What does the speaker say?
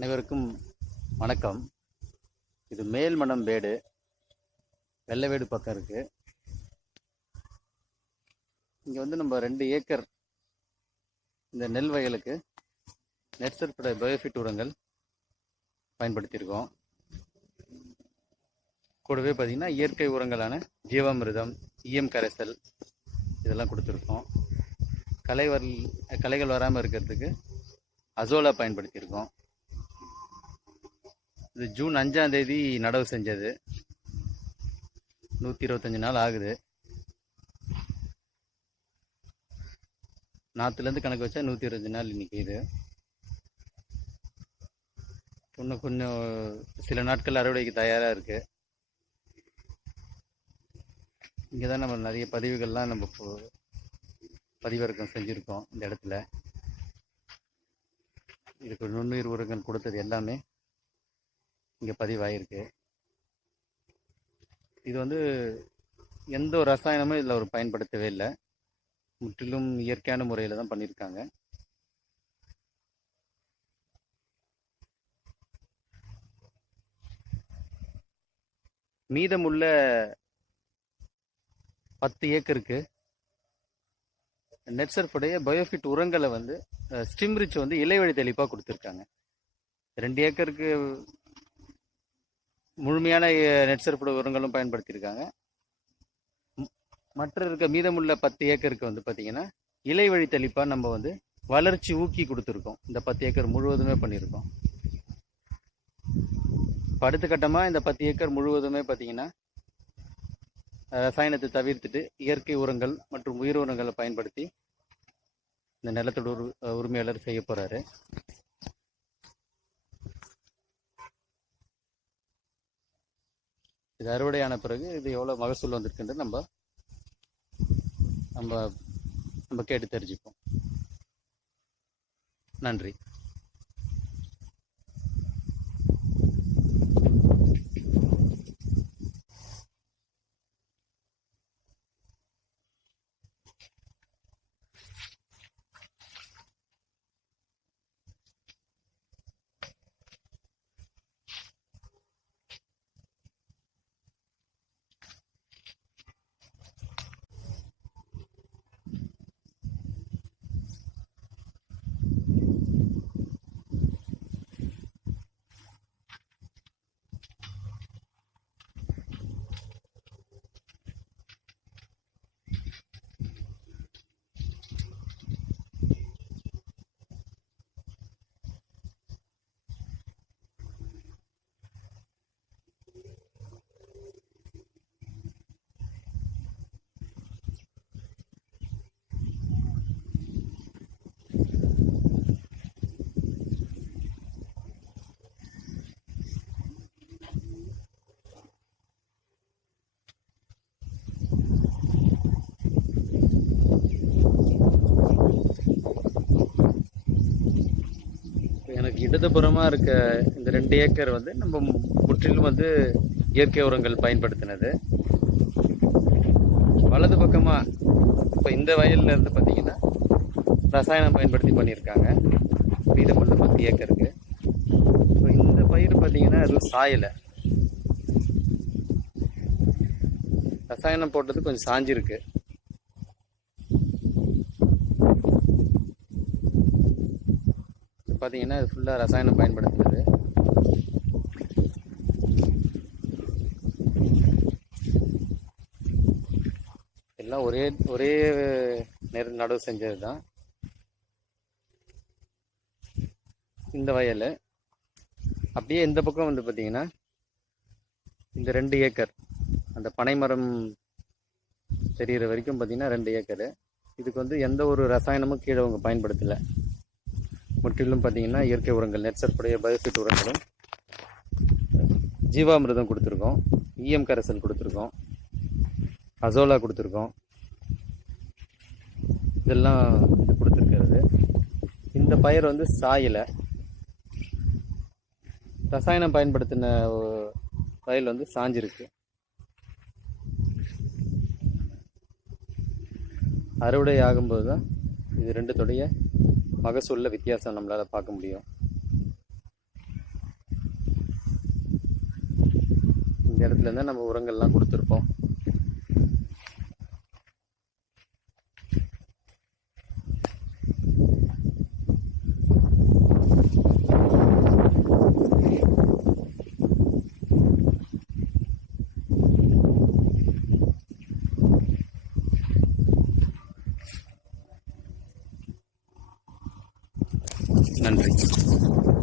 அனைவருக்கும் வணக்கம். இது மேல்மணம் வேடு வெள்ளவேடு பக்கம் இருக்குது இங்கே வந்து நம்ம ரெண்டு ஏக்கர் இந்த நெல் வயலுக்கு நெற்சற்பட பயோஃபிட் உரங்கள் பயன்படுத்தியிருக்கோம். கூடவே பார்த்தீங்கன்னா இயற்கை உரங்களான ஜீவாமிருதம் இஎம் கரைசல் இதெல்லாம் கொடுத்துருக்கோம். கலை வர் கலைகள் வராமல் இருக்கிறதுக்கு அசோலா பயன்படுத்தியிருக்கோம். இது ஜூன் அஞ்சாம் தேதி நடவு செஞ்சது. நூற்றி இருபத்தஞ்சி நாள் ஆகுது. நாற்றுலேருந்து கணக்கு வச்சா நூற்றி இருபத்தஞ்சி நாள் இன்றைக்கி இது இன்னும் கொஞ்சம் சில நாட்கள் அறுவடைக்கு தயாராக இருக்குது இங்கே தான் நம்ம நிறைய பதிவுகள்லாம் நம்ம இப்போ பதிவிறக்கம் செஞ்சுருக்கோம் இந்த இடத்துல. இதுக்கு நுண்ணுயிர் உரங்கள் கொடுத்தது எல்லாமே இங்கே பதிவாயிருக்கு. இது வந்து எந்த ஒரு ரசாயனமும் இதில் ஒரு பயன்படுத்தவே இல்லை. முற்றிலும் இயற்கையான முறையில் தான் பண்ணியிருக்காங்க மீதமுள்ள பத்து ஏக்கருக்கு நெட்சர்ஃபுடைய பயோஃபிட் உரங்களை வந்து ஸ்டிம்ரிச் வந்து இலைவழி தெளிப்பாக கொடுத்துருக்காங்க. ரெண்டு ஏக்கருக்கு முழுமையான நெட்சர்ஃபுட உரங்களும் பயன்படுத்தியிருக்காங்க. மற்ற இருக்க மீதமுள்ள பத்து ஏக்கருக்கு வந்து பார்த்திங்கன்னா இலை வழி தெளிப்பாக நம்ம வந்து வளர்ச்சி ஊக்கி கொடுத்துருக்கோம். இந்த பத்து ஏக்கர் முழுவதுமே பண்ணியிருக்கோம். இப்ப அடுத்த கட்டமாக இந்த பத்து ஏக்கர் முழுவதுமே பார்த்தீங்கன்னா ரசாயனத்தை தவிர்த்துட்டு இயற்கை உரங்கள் மற்றும் உயிர் உரங்களை பயன்படுத்தி இந்த நிலத்தோட உரு உரிமையாளர் செய்ய போகிறாரு இது அறுவடையான பிறகு இது எவ்வளோ மகசூல் வந்திருக்குன்றது நம்ம நம்ம நம்ம கேட்டு தெரிஞ்சுப்போம். நன்றி இப்ப எனக்கு இடதுபுறமாக இருக்க இந்த ரெண்டு ஏக்கர் வந்து நம்ம முற்றிலும் வந்து இயற்கை உரங்கள் பயன்படுத்தினது. வலது பக்கமாக இப்போ இந்த வயல்ல இருந்து பார்த்தீங்கன்னா ரசாயனம் பயன்படுத்தி பண்ணியிருக்காங்க. மீதமுள்ள பத்து ஏக்கருக்கு. இப்போ இந்த பயிர் பார்த்தீங்கன்னா அது சாயலை. ரசாயனம் போட்டது கொஞ்சம் சாஞ்சிருக்கு. பார்த்தீங்கன்னா இது ஃபுல்லாக ரசாயனம் பயன்படுத்துகிறது எல்லாம் ஒரே ஒரே நெரு நடவு செஞ்சது தான் இந்த வயல். அப்படியே இந்த பக்கம் வந்து பார்த்தீங்கன்னா இந்த ரெண்டு ஏக்கர் அந்த பனைமரம் தெரிகிற வரைக்கும் பார்த்தீங்கன்னா ரெண்டு ஏக்கரு. இதுக்கு வந்து எந்த ஒரு ரசாயனமும் கீழே அவங்க பயன்படுத்தலை. முற்றிலும் பார்த்தீங்கன்னா இயற்கை உரங்கள் நெற்சற்புடைய பயோஃபிட் உரங்களும் ஜீவாமிர்தம் கொடுத்துருக்கோம் இஎம் கரைசல் கொடுத்துருக்கோம் அசோலா கொடுத்துருக்கோம். இதெல்லாம் இது கொடுத்துருக்கிறது. இந்த பயிர் வந்து சாயில. ரசாயனம் பயன்படுத்தின ஒ- வயல் வந்து சாஞ்சிருக்கு. அறுவடை ஆகும்போது தான் இது ரெண்டுத்துடைய மகசூலில் வித்தியாசம் நம்மளால் பார்க்க முடியும். இந்த இடத்துல தான் நம்ம உரங்கள்லாம் கொடுத்துருப்போம். நன்றி